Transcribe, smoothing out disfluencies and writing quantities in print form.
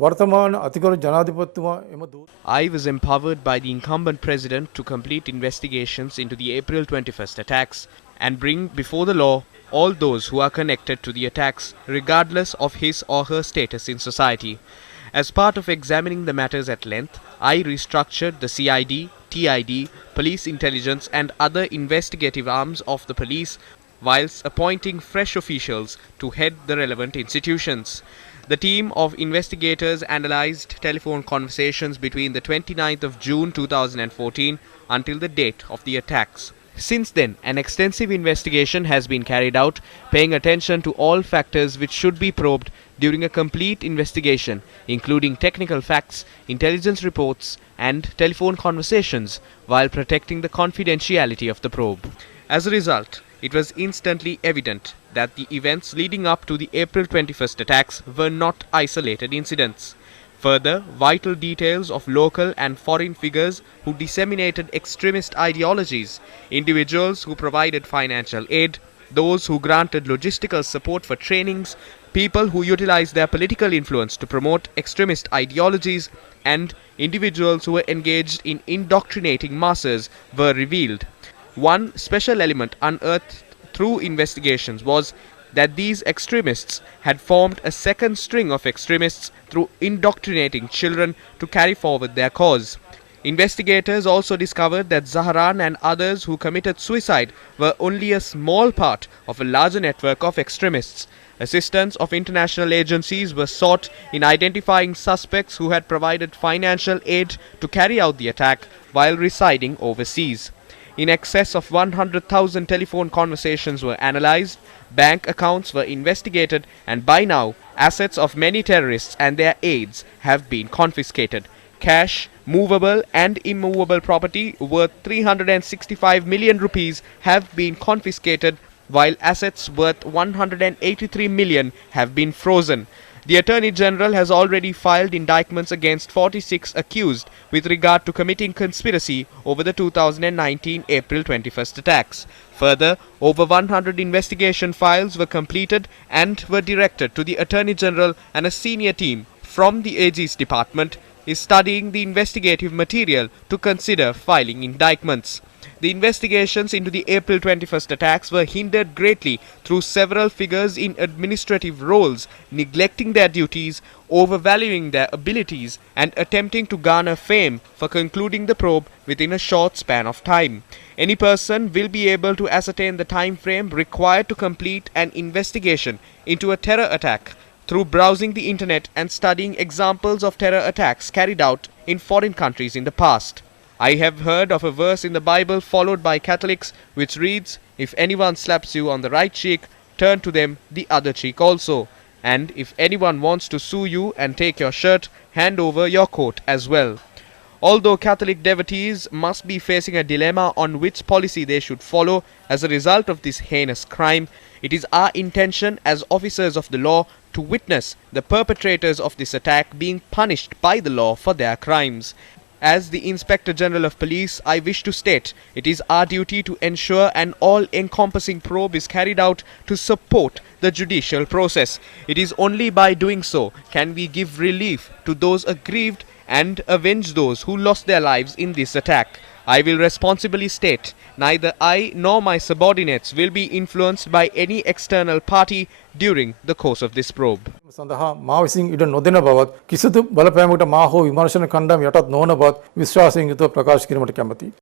වර්තමාන අතිගරු ජනාධිපතිතුමා එම I was empowered by the incumbent president to complete investigations into the April 21st attacks and bring before the law all those who are connected to the attacks, regardless of his or her status in society. As part of examining the matters at length, I restructured the CID, TID, police intelligence and other investigative arms of the police whilst appointing fresh officials to head the relevant institutions. The team of investigators analyzed telephone conversations between the 29th of June 2014 until the date of the attacks. Since then, an extensive investigation has been carried out, paying attention to all factors which should be probed during a complete investigation, including technical facts, intelligence reports, and telephone conversations, while protecting the confidentiality of the probe. As a result, it was instantly evident that the events leading up to the April 21st attacks were not isolated incidents. Further, vital details of local and foreign figures who disseminated extremist ideologies, individuals who provided financial aid, those who granted logistical support for trainings, people who utilized their political influence to promote extremist ideologies, and individuals who were engaged in indoctrinating masses were revealed. One special element unearthed through investigations was that these extremists had formed a second string of extremists through indoctrinating children to carry forward their cause. Investigators also discovered that Zahran and others who committed suicide were only a small part of a larger network of extremists. Assistance of international agencies was sought in identifying suspects who had provided financial aid to carry out the attack while residing overseas. In excess of 100,000 telephone conversations were analyzed, bank accounts were investigated, and by now, assets of many terrorists and their aides have been confiscated. Cash, movable and immovable property worth 365 million rupees have been confiscated, while assets worth 183 million have been frozen. The Attorney General has already filed indictments against 46 accused with regard to committing conspiracy over the 2019 April 21st attacks. Further, over 100 investigation files were completed and were directed to the Attorney General, and a senior team from the AG's department is studying the investigative material to consider filing indictments. The investigations into the April 21st attacks were hindered greatly through several figures in administrative roles neglecting their duties, overvaluing their abilities, and attempting to garner fame for concluding the probe within a short span of time. Any person will be able to ascertain the time frame required to complete an investigation into a terror attack through browsing the internet and studying examples of terror attacks carried out in foreign countries in the past. I have heard of a verse in the Bible followed by Catholics which reads, "If anyone slaps you on the right cheek, turn to them the other cheek also. And if anyone wants to sue you and take your shirt, hand over your coat as well." Although Catholic devotees must be facing a dilemma on which policy they should follow as a result of this heinous crime, it is our intention as officers of the law to witness the perpetrators of this attack being punished by the law for their crimes. As the Inspector General of Police, I wish to state it is our duty to ensure an all-encompassing probe is carried out to support the judicial process. It is only by doing so can we give relief to those aggrieved and avenge those who lost their lives in this attack. I will responsibly state, neither I nor my subordinates will be influenced by any external party during the course of this probe. සඳහා මා විසින් ඉඩ නොදෙන බවත් කිසිදු බලපෑමකට මා හෝ විමර්ශන කණ්ඩායම යටත් නොවන බවත් විශ්වාසයෙන් යුතුව ප්‍රකාශ කිරීමට කැමැතියි.